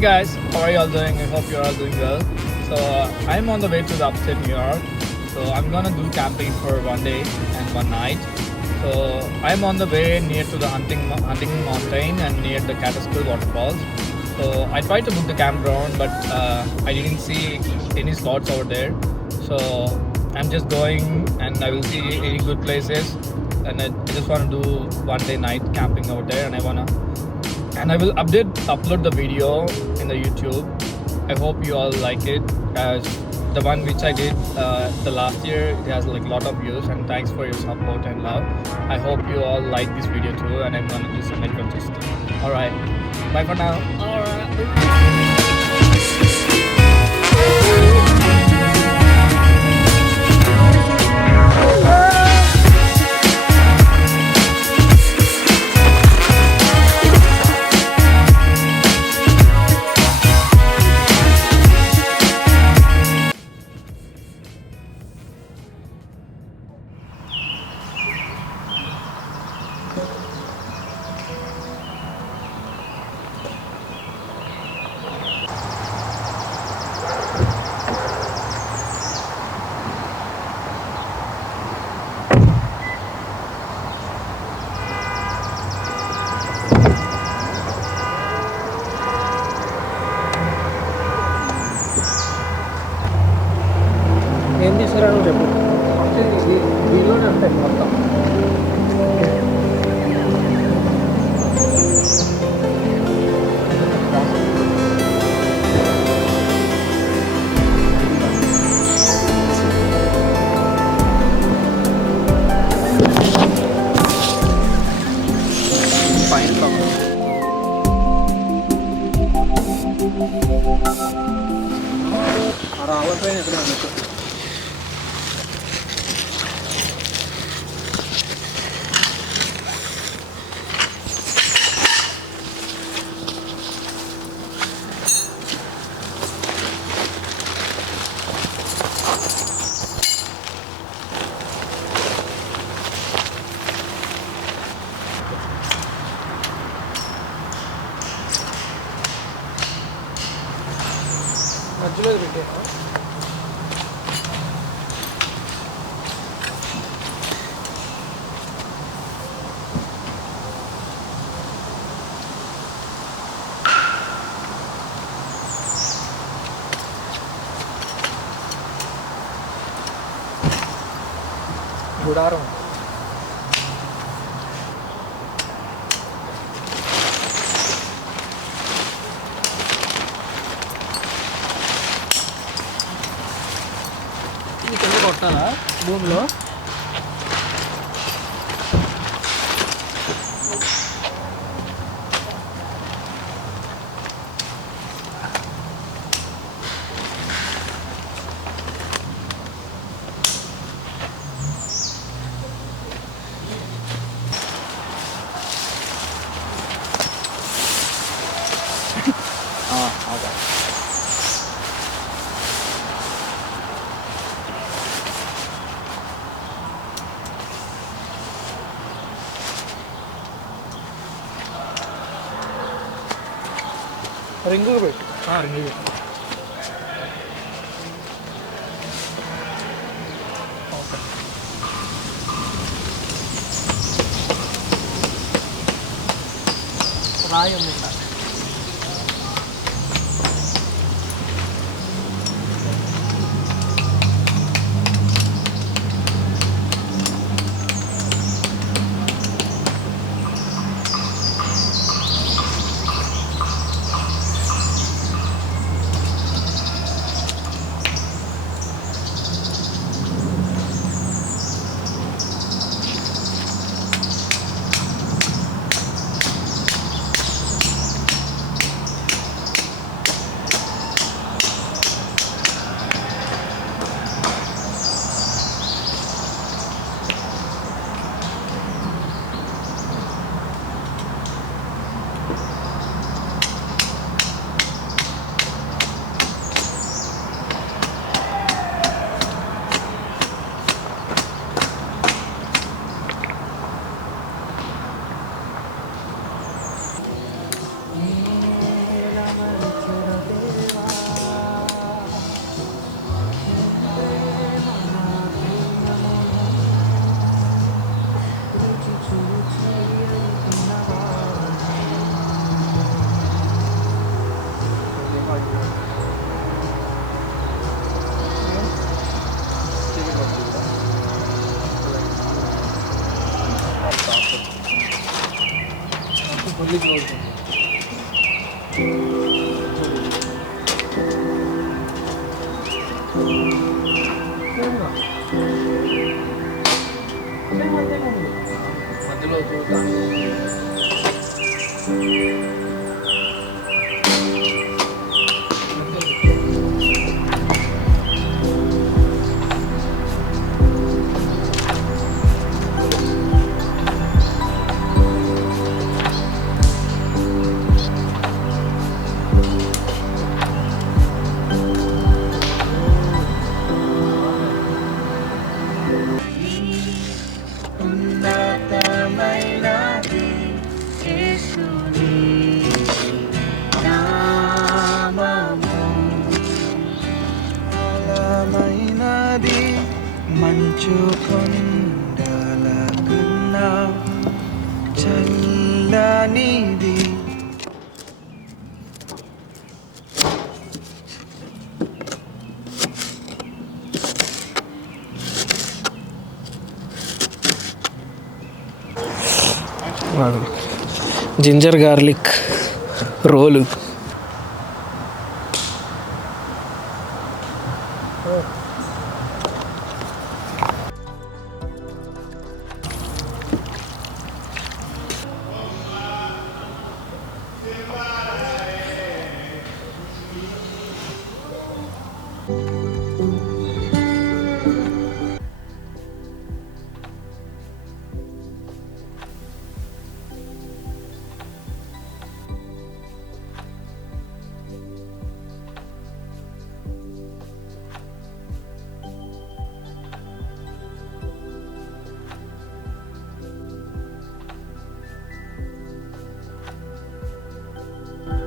guys, how are you all doing? I hope you're all doing well. So I'm on the way to the upstate New York. So I'm gonna do camping for 1 day and 1 night. So I'm on the way near to the hunting mountain and near the Kaaterskill Waterfalls. So I tried to book the campground, but I didn't see any slots over there. So I'm just going, and I will see any good places. And I just want to do 1 day night camping over there, and I will upload the video in the YouTube. I hope you all like it. As the one which I did the last year, it has like a lot of views, and thanks for your support and love. I hope you all like this video too, and I'm gonna do some adventures too. All right, bye for now. All right. ఏం తీసుకురాను చెప్పు దీనిలోనే ఉంటాయి మొత్తం రావట్లేదు ఎక్కడ మధ్యలో పెట్టాను గుడారం ఈ కింద కొట్టాలా భూమిలో రింగు పెట్టు రింగు పెట్టు రాయి ఉంది మంచు కొండల కన్నా చల్లనిది ginger garlic roll.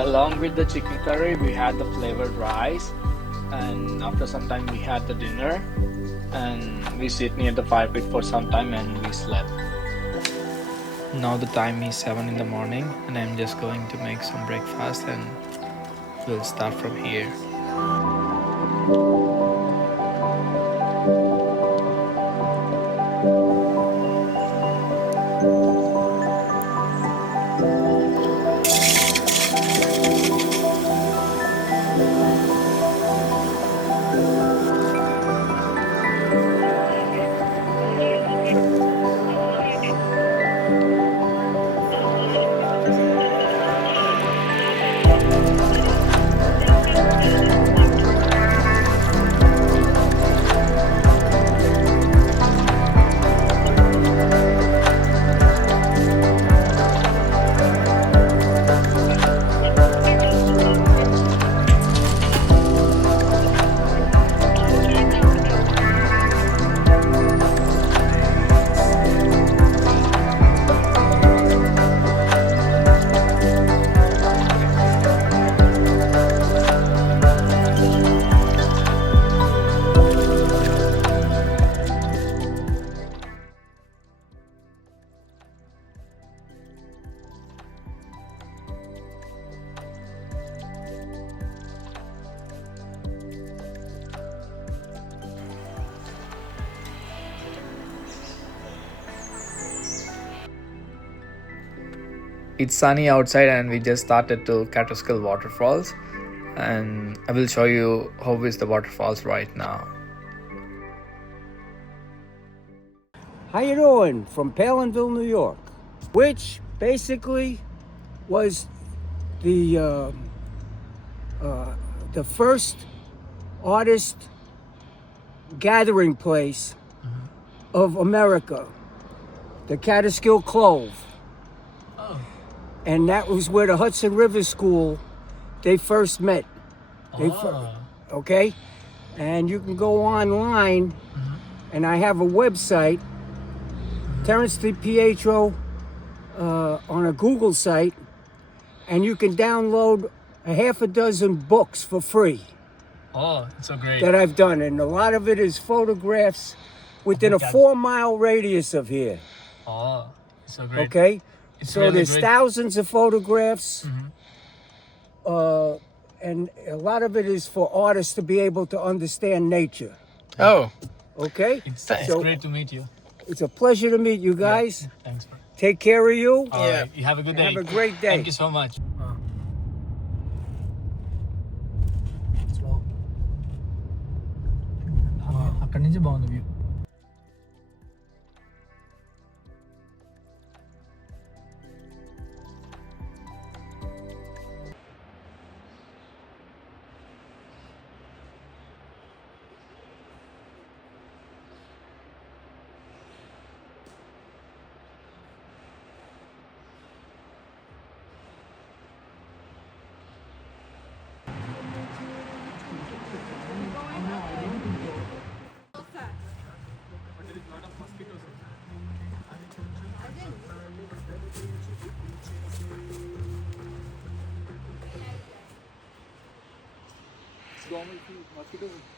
Along with the chicken curry, we had the flavored rice, and after some time we had the dinner, and we sit near the fire pit for some time and we slept. Now the time is 7 in the morning and I'm just going to make some breakfast and we'll start from here. It's sunny outside and we just started to Kaaterskill Waterfalls, and I will show you how is the waterfalls right now. How you doing? From Palinville, New York, which basically was the first artist gathering place of America, the Catskill Clove. And that was where the Hudson River School, they first met. Okay? And you can go online, and I have a website, Terrence DiPietro, on a Google site, and you can download a half a dozen books for free. Oh, it's so great. That I've done, and a lot of it is photographs within a 4-mile radius of here. Oh, so great. Okay? It's So really there's great. thousands of photographs, and a lot of it is for artists to be able to understand nature. Oh, Okay? It's So- great to meet you. It's a pleasure to meet you guys. Thanks, man. Take care of you. All right. You have a good day. Have a great day. Thank you so much. అక్కడి నుంచి బాగుంది view. Mosquitoes.